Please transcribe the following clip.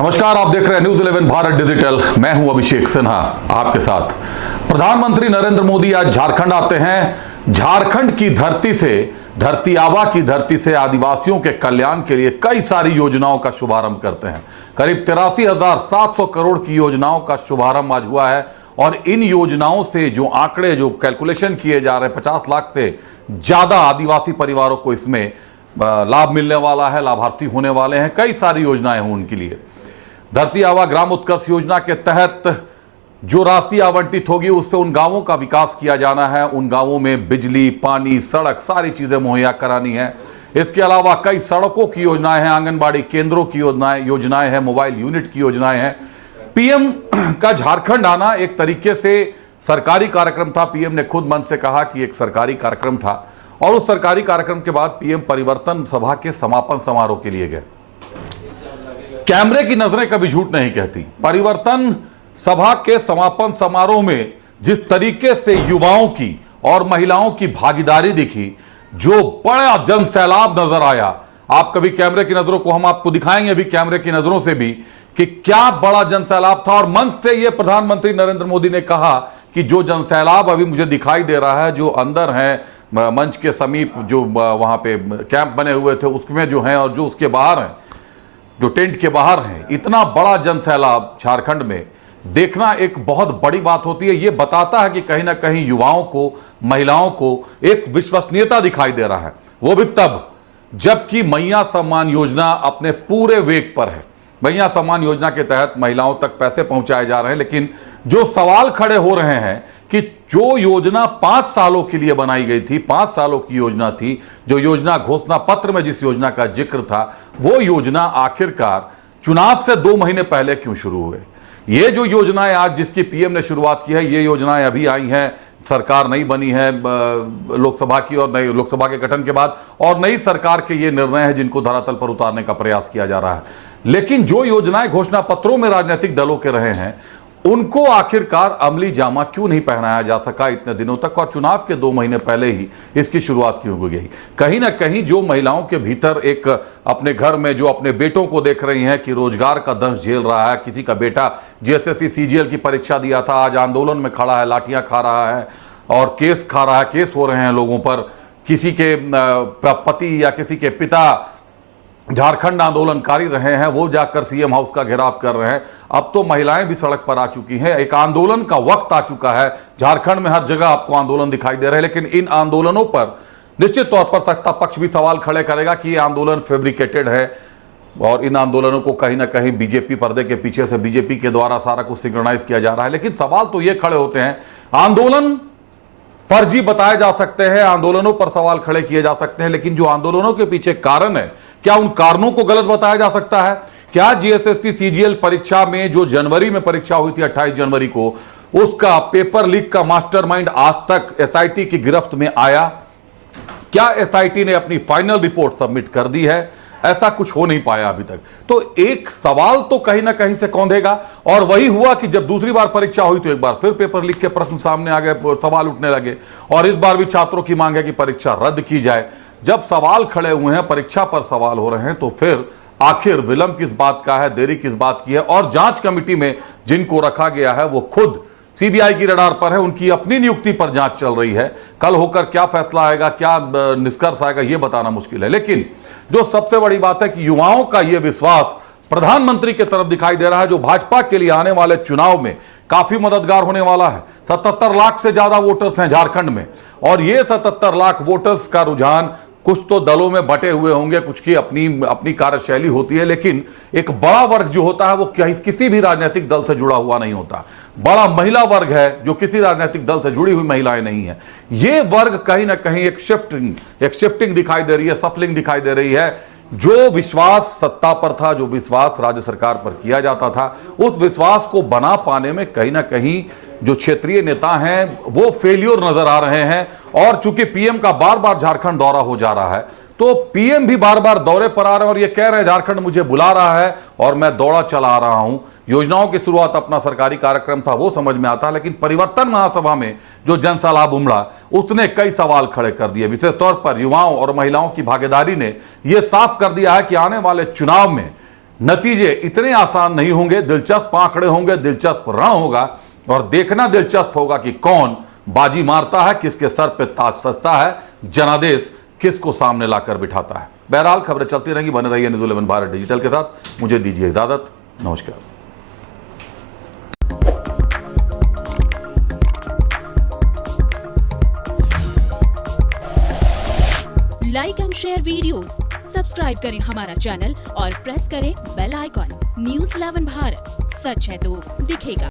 नमस्कार, आप देख रहे हैं न्यूज़ 11 भारत डिजिटल। मैं हूं अभिषेक सिन्हा आपके साथ। प्रधानमंत्री नरेंद्र मोदी आज झारखंड आते हैं। झारखंड की धरती से, धरती आबा की धरती से आदिवासियों के कल्याण के लिए कई सारी योजनाओं का शुभारंभ करते हैं। करीब 83,700 करोड़ की योजनाओं का शुभारंभ आज हुआ है और इन योजनाओं से जो आंकड़े, जो कैलकुलेशन किए जा रहे हैं, 50 लाख से ज्यादा आदिवासी परिवारों को इसमें लाभ मिलने वाला है, लाभार्थी होने वाले हैं। कई सारी योजनाएं हैं उनके लिए। धरती आबा ग्राम उत्कर्ष योजना के तहत जो राशि आवंटित होगी उससे उन गांवों का विकास किया जाना है। उन गांवों में बिजली, पानी, सड़क, सारी चीजें मुहैया करानी है। इसके अलावा कई सड़कों की योजनाएं हैं, आंगनबाड़ी केंद्रों की योजनाएं हैं, मोबाइल यूनिट की योजनाएं हैं। पीएम का झारखंड आना एक तरीके से सरकारी कार्यक्रम था। पीएम ने खुद मन से कहा कि एक सरकारी कार्यक्रम था और उस सरकारी कार्यक्रम के बाद पीएम परिवर्तन सभा के समापन समारोह के लिए गए। कैमरे की नजरें कभी झूठ नहीं कहती। परिवर्तन सभा के समापन समारोह में जिस तरीके से युवाओं की और महिलाओं की भागीदारी दिखी, जो बड़ा जन सैलाब नजर आया। आप कभी कैमरे की नजरों को हम आपको दिखाएंगे अभी कैमरे की नजरों से भी कि क्या बड़ा जन सैलाब था। और मंच से यह प्रधानमंत्री नरेंद्र मोदी ने कहा कि जो जन सैलाब अभी मुझे दिखाई दे रहा है, जो अंदर है मंच के समीप, जो वहां पे कैंप बने हुए थे उसमें जो है, और जो उसके बाहर हैं, जो टेंट के बाहर हैं, इतना बड़ा जन सैलाब झारखंड में देखना एक बहुत बड़ी बात होती है। यह बताता है कि कहीं ना कहीं युवाओं को, महिलाओं को एक विश्वसनीयता दिखाई दे रहा है। वो भी तब जबकि मैया सम्मान योजना अपने पूरे वेग पर है। मैया सम्मान योजना के तहत महिलाओं तक पैसे पहुंचाए जा रहे हैं, लेकिन जो सवाल खड़े हो रहे हैं कि जो योजना 5 सालों के लिए बनाई गई थी, 5 सालों की योजना थी, जो योजना घोषणा पत्र में जिस योजना का जिक्र था, वो योजना आखिरकार चुनाव से 2 महीने पहले क्यों शुरू हुए। ये जो योजनाएं आज जिसकी पीएम ने शुरुआत की है, ये योजनाएं अभी आई हैं, सरकार नई बनी है लोकसभा की, और नई लोकसभा के गठन के बाद, और नई सरकार के ये निर्णय है जिनको धरातल पर उतारने का प्रयास किया जा रहा है। लेकिन जो योजनाएं घोषणा पत्रों में राजनीतिक दलों के रहे हैं, उनको आखिरकार अमली जामा क्यों नहीं पहनाया जा सका इतने दिनों तक, और चुनाव के 2 महीने पहले ही इसकी शुरुआत क्यों हो गई। कहीं ना कहीं जो महिलाओं के भीतर एक अपने घर में जो अपने बेटों को देख रही हैं कि रोजगार का दंश झेल रहा है, किसी का बेटा जीएसएससी सीजीएल की परीक्षा दिया था, आज आंदोलन में खड़ा है, लाठियां खा रहा है और केस खा रहा है, केस हो रहे हैं लोगों पर, किसी के पति या किसी के पिता झारखंड आंदोलनकारी रहे हैं, वो जाकर सीएम हाउस का घेराव कर रहे हैं। अब तो महिलाएं भी सड़क पर आ चुकी हैं। एक आंदोलन का वक्त आ चुका है। झारखंड में हर जगह आपको आंदोलन दिखाई दे रहे हैं, लेकिन इन आंदोलनों पर निश्चित तौर पर सत्ता पक्ष भी सवाल खड़े करेगा कि ये आंदोलन फैब्रिकेटेड है और इन आंदोलनों को कहीं ना कहीं बीजेपी, पर्दे के पीछे से बीजेपी के द्वारा सारा कुछ सिंक्रोनाइज किया जा रहा है। लेकिन सवाल तो ये खड़े होते हैं, आंदोलन फर्जी बताए जा सकते हैं, आंदोलनों पर सवाल खड़े किए जा सकते हैं, लेकिन जो आंदोलनों के पीछे कारण है, क्या उन कारणों को गलत बताया जा सकता है? क्या जीएसएससी सीजीएल परीक्षा में जो जनवरी में परीक्षा हुई थी 28 जनवरी को, उसका पेपर लीक का मास्टरमाइंड आज तक एसआईटी की गिरफ्त में आया? क्या एसआईटी ने अपनी फाइनल रिपोर्ट सबमिट कर दी है? ऐसा कुछ हो नहीं पाया अभी तक। तो एक सवाल तो कहीं ना कहीं से कौंधेगा, और वही हुआ कि जब दूसरी बार परीक्षा हुई तो एक बार फिर पेपर लीक के प्रश्न सामने आ गए, सवाल उठने लगे, और इस बार भी छात्रों की मांग है कि परीक्षा रद्द की जाए। जब सवाल खड़े हुए हैं, परीक्षा पर सवाल हो रहे हैं, तो फिर आखिर विलंब किस बात का है, देरी किस बात की है? और जांच कमेटी में जिनको रखा गया है वो खुद सीबीआई की रडार पर है, उनकी अपनी नियुक्ति पर जांच चल रही है। कल होकर क्या फैसला आएगा, क्या निष्कर्ष आएगा, यह बताना मुश्किल है। लेकिन जो सबसे बड़ी बात है कि युवाओं का यह विश्वास प्रधानमंत्री की तरफ दिखाई दे रहा है, जो भाजपा के लिए आने वाले चुनाव में काफी मददगार होने वाला है। 77 लाख से ज्यादा वोटर्स हैं झारखंड में, और ये 77 लाख वोटर्स का रुझान कुछ तो दलों में बटे हुए होंगे, कुछ की अपनी कार्यशैली होती है, लेकिन एक बड़ा वर्ग जो होता है वो किसी भी राजनीतिक दल से जुड़ा हुआ नहीं होता। बड़ा महिला वर्ग है जो किसी राजनीतिक दल से जुड़ी हुई महिलाएं नहीं है। ये वर्ग कहीं ना कहीं एक शिफ्टिंग दिखाई दे रही है, सफलिंग दिखाई दे रही है। जो विश्वास सत्ता पर था, जो विश्वास राज्य सरकार पर किया जाता था, उस विश्वास को बना पाने में कहीं ना कहीं जो क्षेत्रीय नेता हैं वो फेलियर नजर आ रहे हैं। और चूंकि पीएम का बार बार झारखंड दौरा हो जा रहा है, तो पीएम भी बार बार दौरे पर आ रहे हैं और ये कह रहे हैं झारखंड मुझे बुला रहा है और मैं दौड़ा चला रहा हूं। योजनाओं की शुरुआत अपना सरकारी कार्यक्रम था वो समझ में आता है, लेकिन परिवर्तन महासभा में जो जनसैलाब उमड़ा उसने कई सवाल खड़े कर दिए। विशेष तौर पर युवाओं और महिलाओं की भागीदारी ने यह साफ कर दिया है कि आने वाले चुनाव में नतीजे इतने आसान नहीं होंगे, दिलचस्प आंकड़े होंगे, दिलचस्प रण होगा और देखना दिलचस्प होगा कि कौन बाजी मारता है, किसके सर पे ताज सजता है, जनादेश किसको सामने लाकर बिठाता है। बहरहाल खबरें चलती रहेंगी, बने रहिए न्यूज़ 11 भारत डिजिटल के साथ। मुझे दीजिए इजाजत, नमस्कार। Like and share videos, subscribe करें हमारा चैनल और प्रेस करें बेल आइकॉन। न्यूज़ 11 भारत, सच है तो दिखेगा।